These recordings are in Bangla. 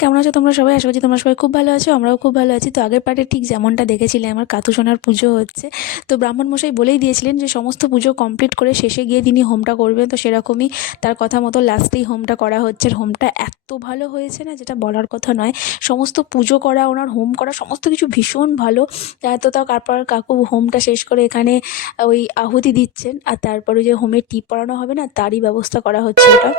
কেমন আছো তোমরা সবাই? আশা করছি তোমরা সবাই খুব ভালো আছো, আমরাও খুব ভালো আছি। তো আগের পার্টে ঠিক যেমনটা দেখেছিলে আমার কাতুসোনার পুজো হচ্ছে। তো ব্রাহ্মণ মশাই বলেই দিয়েছিলেন যে সমস্ত পুজো কমপ্লিট করে শেষে গিয়ে তিনি হোমটা করবেন। তো সেরকমই তার কথা মতো লাস্টেই হোমটা করা হচ্ছে। হোমটা এত ভালো হয়েছে না, যেটা বলার কথা নয়। সমস্ত পুজো করা, ওনার হোম করা, সমস্ত কিছু ভীষণ ভালো। তো তাও তারপর কাকু হোমটা শেষ করে এখানে ওই আহুতি দিচ্ছেন, আর তারপরে যে হোমের টিপ পরানো হবে না, তারই ব্যবস্থা করা হচ্ছে ওটা।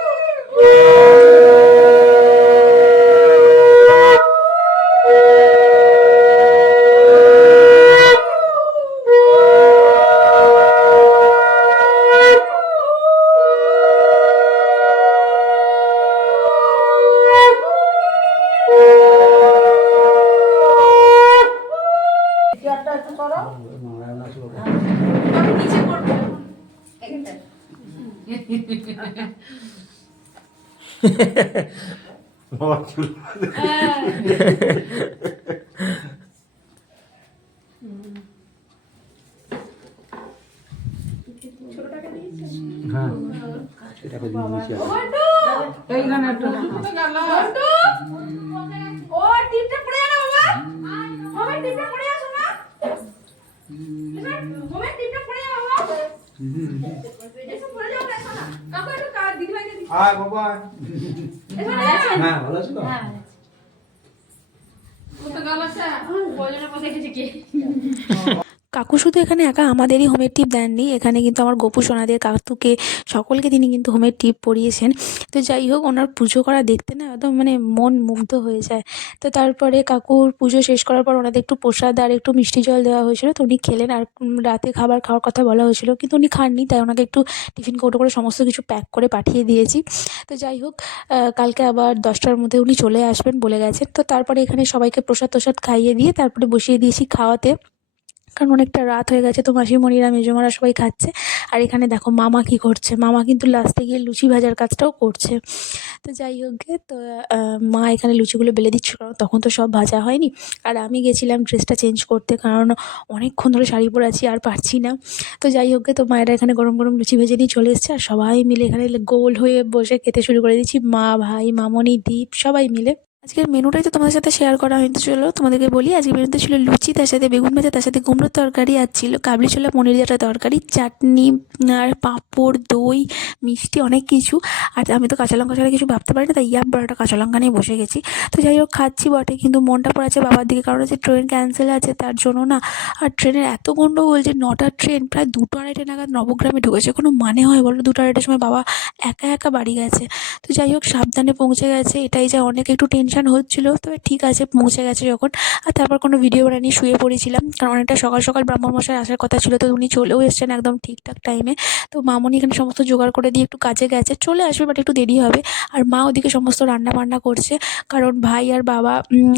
হ্যাঁ এটাকে দিয়ে দিয়েছি এইখানে একটু ও টিপটা পড়ে না বাবা হবে টিপটা পড়ে আসো না হবে টিপটা পড়ে বাবা এসব পড়ে যাও না শোনা কাকু একটু কার দিদি ভাইকে দিই হ্যাঁ বাবা হ্যাঁ ভালো আছো তো হ্যাঁ কত গালাসা বলনে বসে গেছে কি কাকু শুধু এখানে একা আমাদেরই হোমের টিপ দেননি, এখানে কিন্তু আমার গপু সোনাদের, কাকুকে, সকলকে তিনি কিন্তু হোমের টিপ পরিয়েছেন। তো যাই হোক, ওনার পুজো করা দেখতে না একদম মানে মন মুগ্ধ হয়ে যায়। তো তারপরে কাকুর পুজো শেষ করার পর ওনাদের একটু প্রসাদ আর একটু মিষ্টি জল দেওয়া হয়েছিল। তো উনি খেলেন, আর রাতে খাবার খাওয়ার কথা বলা হয়েছিল কিন্তু উনি খাননি, তাই ওনাকে একটু টিফিন কৌটো করে সমস্ত কিছু প্যাক করে পাঠিয়ে দিয়েছি। তো যাই হোক, কালকে আবার 10টার মধ্যে উনি চলে আসবেন বলে গেছেন। তো তারপরে এখানে সবাইকে প্রসাদ টোসাদ খাইয়ে দিয়ে তারপরে বসিয়ে দিয়েছি খাওয়াতে, কারণ অনেকটা রাত হয়ে গেছে। তো মাসিমণিরা, মেজমারা সবাই খাচ্ছে। আর এখানে দেখো মামা কি করছে, মামা কিন্তু লাস্টে গিয়ে লুচি ভাজার কাজটাও করছে। তো যাই হোক গে, তো মা এখানে লুচিগুলো বেলে দিচ্ছিল, কারণ তখন তো সব ভাজা হয়নি। আর আমি গেছিলাম ড্রেসটা চেঞ্জ করতে, কারণ অনেকক্ষণ ধরে শাড়ি পরে আছি, আর পারছি না। তো যাই হোক গে, তো মায়েরা এখানে গরম গরম লুচি ভেজে নিয়ে চলে এসছে, আর সবাই মিলে এখানে গোল হয়ে বসে খেতে শুরু করে দিচ্ছি, মা, ভাই, মামনি, দীপ সবাই মিলে। আজকের মেনুটাই তো তোমাদের সাথে শেয়ার করা হয়নি। তো চলো তোমাদেরকে বলি, আজকের মেনুতে ছিল লুচি, তার সাথে বেগুন ভাজা, তার সাথে কুমড়োর তরকারি, আর ছিল কাবলি ছোলা পনির একটা তরকারি, চাটনি, আর পাঁপড়, দই, মিষ্টি, অনেক কিছু। আর আমি তো কাঁচা লঙ্কা ছাড়া কিছু ভাবতে পারি না, তাই বড় একটা কাঁচা লঙ্কা নিয়ে বসে গেছি। তো যাই হোক, খাচ্ছি বটে, কিন্তু মনটা পড়েছে বাবার দিকে, কারণ হচ্ছে ট্রেন ক্যান্সেল আছে তার জন্য না। আর ট্রেনের এত গন্ডগোল যে 9টার ট্রেন প্রায় 2টা 2:30 নাগাদ নবগ্রামে ঢুকেছে। কোনো মানে হয় বলো? 2টা 2:30 সময় বাবা একা একা বাড়ি গেছে। তো যাই হোক, সাবধানে পৌঁছে গেছে, এটাই যা অনেক একটু টেনশন হচ্ছিলো। তবে ঠিক আছে, পৌঁছে গেছে যখন। আর তারপর কোনো ভিডিও বানানি, শুয়ে পড়েছিলাম, কারণ অনেকটা সকাল সকাল ব্রাহ্মণমশাই আসার কথা ছিল। তো উনি চলেও এসেছেন একদম ঠিকঠাক টাইমে। তো মামনি এখানে সমস্ত জোগাড় করে দিয়ে একটু কাজে গেছে, চলে আসবে বাট একটু দেরি হবে। আর মা ওদিকে সমস্ত রান্না বান্না করছে, কারণ ভাই আর বাবা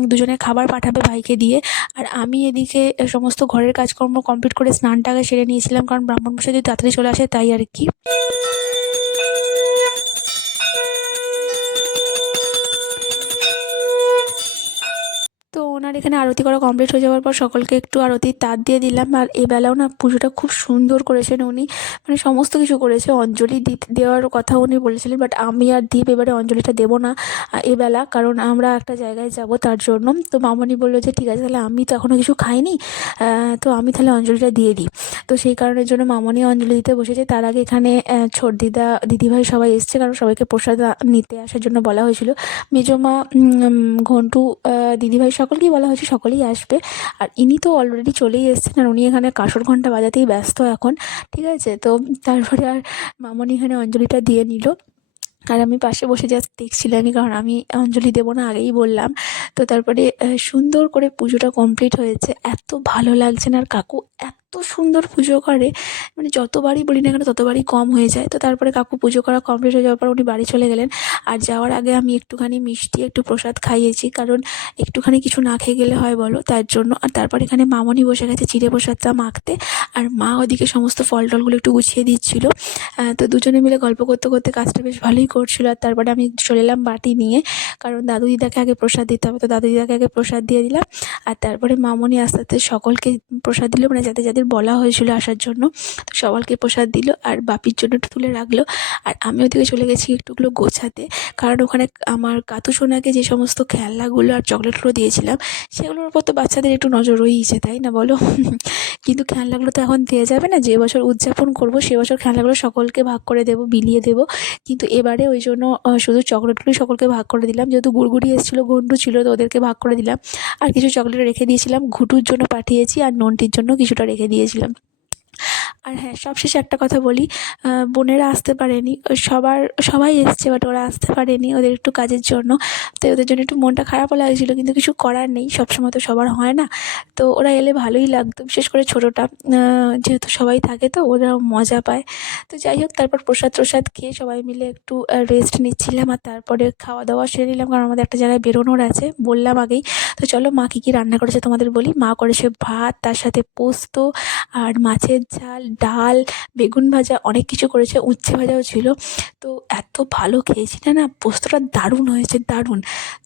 দুজনে খাবার পাঠাবে ভাইকে দিয়ে। আর আমি এদিকে সমস্ত ঘরের কাজকর্ম কমপ্লিট করে স্নানটাকে সেরে নিয়েছিলাম, কারণ ব্রাহ্মণমশাই যদি তাড়াতাড়ি চলে আসে তাই আর কি। তো ওনার এখানে আরতি করা কমপ্লিট হয়ে যাওয়ার পর সকলকে একটু আরতির তাত দিয়ে দিলাম। আর এবেলাও না পুজোটা খুব সুন্দর করেছেন উনি, মানে সমস্ত কিছু করেছে। অঞ্জলি দেওয়ার কথা উনি বলেছিলেন, বাট আমি আর দীপ এবারে অঞ্জলিটা দেবো না এবেলা, কারণ আমরা একটা জায়গায় যাব তার জন্য। তো মামনি বললো যে ঠিক আছে, তাহলে আমি তো এখনও কিছু খাইনি, তো আমি তাহলে অঞ্জলিটা দিয়ে দিই। তো সেই কারণের জন্য মামনি অঞ্জলি দিতে বসেছে। তার আগে এখানে ছোট দিদিভাই সবাই এসছে, কারণ সবাইকে প্রসাদ নিতে আসার জন্য বলা হয়েছিল। মেজমা, ঘন্টু, দিদিভাই সকলকেই বলা হয়েছে, সকলেই আসবে। আর ইনি তো অলরেডি চলেই এসেছেন, আর উনি এখানে কাঁসর ঘণ্টা বাজাতেই ব্যস্ত এখন। ঠিক আছে, তো তারপরে আর মামনি এখানে অঞ্জলিটা দিয়ে নিল, আর আমি পাশে বসে জাস্ট দেখছিলামই, কারণ আমি অঞ্জলি দেবো না, আগেই বললাম। তো তারপরে সুন্দর করে পুজোটা কমপ্লিট হয়েছে, এত ভালো লাগছে না। আর কাকু এত সুন্দর পুজো করে, মানে যতবারই বলি না কেন ততবারই কম হয়ে যায়। তো তারপরে কাকু পুজো করা কমপ্লিট হয়ে যাওয়ার পর উনি বাড়ি চলে গেলেন। আর যাওয়ার আগে আমি একটুখানি মিষ্টি, একটু প্রসাদ খাইয়েছি, কারণ একটুখানি কিছু না খেয়ে গেলে হয় বলো, তার জন্য। আর তারপর এখানে মামনি বসে গেছে চিড়ে প্রসাদটা মাখতে, আর মা ওদিকে সমস্ত ফল টলগুলো একটু গুছিয়ে দিচ্ছিল। তো দুজনে মিলে গল্প করতে করতে কাজটা বেশ ভালোই করছিল। আর তারপরে আমি চলে এলাম বাটি নিয়ে, কারণ দাদু দিদাকে আগে প্রসাদ দিতে হবে। তো দাদু দিদাকে আগে প্রসাদ দিয়ে দিলাম, আর তারপরে মামনি আস্তে আস্তে সকলকে প্রসাদ দিল, মানে যাদের যাদের বলা হয়েছিল আসার জন্য। তো সবাইকে প্রসাদ দিল আর বাপির জন্য একটু তুলে রাখলো। আর আমি ওদিকে চলে গেছি একটুগুলো গোছাতে, কারণ ওখানে আমার কাতু সোনাকে যে সমস্ত খেলনাগুলো আর চকলেটগুলো দিয়েছিলাম সেগুলোর উপর তো বাচ্চাদের একটু নজর রয়েইছে, তাই না বলো? কিন্তু খেলনাগুলো তো এখন দেওয়া যাবে না, যে বছর উদযাপন করবো সে বছর খেলনাগুলো সকলকে ভাগ করে দেবো, বিলিয়ে দেবো। কিন্তু এবারে ওই জন্য শুধু চকলেটগুলোই সকলকে ভাগ করে দিলাম, যেহেতু গুড়গুড়ি এসেছিলো, ঘন্টু ছিল, তো ওদেরকে ভাগ করে দিলাম। আর কিছু চকলেট রেখে দিয়েছিলাম, ঘুটুর জন্য পাঠিয়েছি, আর নন্টির জন্য কিছুটা রেখে দিয়েছিলাম। আর হ্যাঁ, সবশেষে একটা কথা বলি, বোনেরা আসতে পারেনি, সবাই এসছে, বাট ওরা আসতে পারেনি, ওদের একটু কাজের জন্য। তো ওদের জন্য একটু মনটা খারাপও লাগছিলো, কিন্তু কিছু করার নেই, সবসময় তো সবার হয় না। তো ওরা এলে ভালোই লাগতো, বিশেষ করে ছোটোটা, যেহেতু সবাই থাকে তো ওরা মজা পায়। তো যাই হোক, তারপর প্রসাদ খেয়ে সবাই মিলে একটু রেস্ট নিচ্ছিলাম, আর তারপরে খাওয়া দাওয়া সেরে নিলাম, কারণ আমাদের একটা জায়গায় বেরোনোর আছে, বললাম আগেই। তো চলো মা কী কী রান্না করেছে তোমাদের বলি। মা করেছে ভাত, তার সাথে পোস্ত আর মাছের ঝাল, ডাল, বেগুন ভাজা, অনেক কিছু করেছে, উচ্ছে ভাজাও ছিল। তো এত ভালো খেয়েছি না, পোস্তটা দারুণ হয়েছে, দারুণ।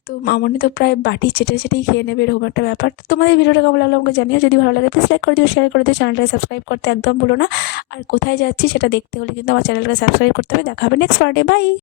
তো মামনি তো প্রায় বাটি চেটেই খেয়ে নেবে, এরকম একটা ব্যাপার। তো তোমাদের ভিডিওটা কেমন লাগলো আমাকে জানিও, যদি ভালো লাগে প্লিজ লাইক করে দিও, শেয়ার করে দিও, চ্যানেলটাকে সাবস্ক্রাইব করতে একদম ভুলো না। আর কোথায় যাচ্ছি সেটা দেখতে হলে কিন্তু আমার চ্যানেলটাকে সাবস্ক্রাইব করতে হবে। দেখা হবে নেক্সট পার্টে, বাই।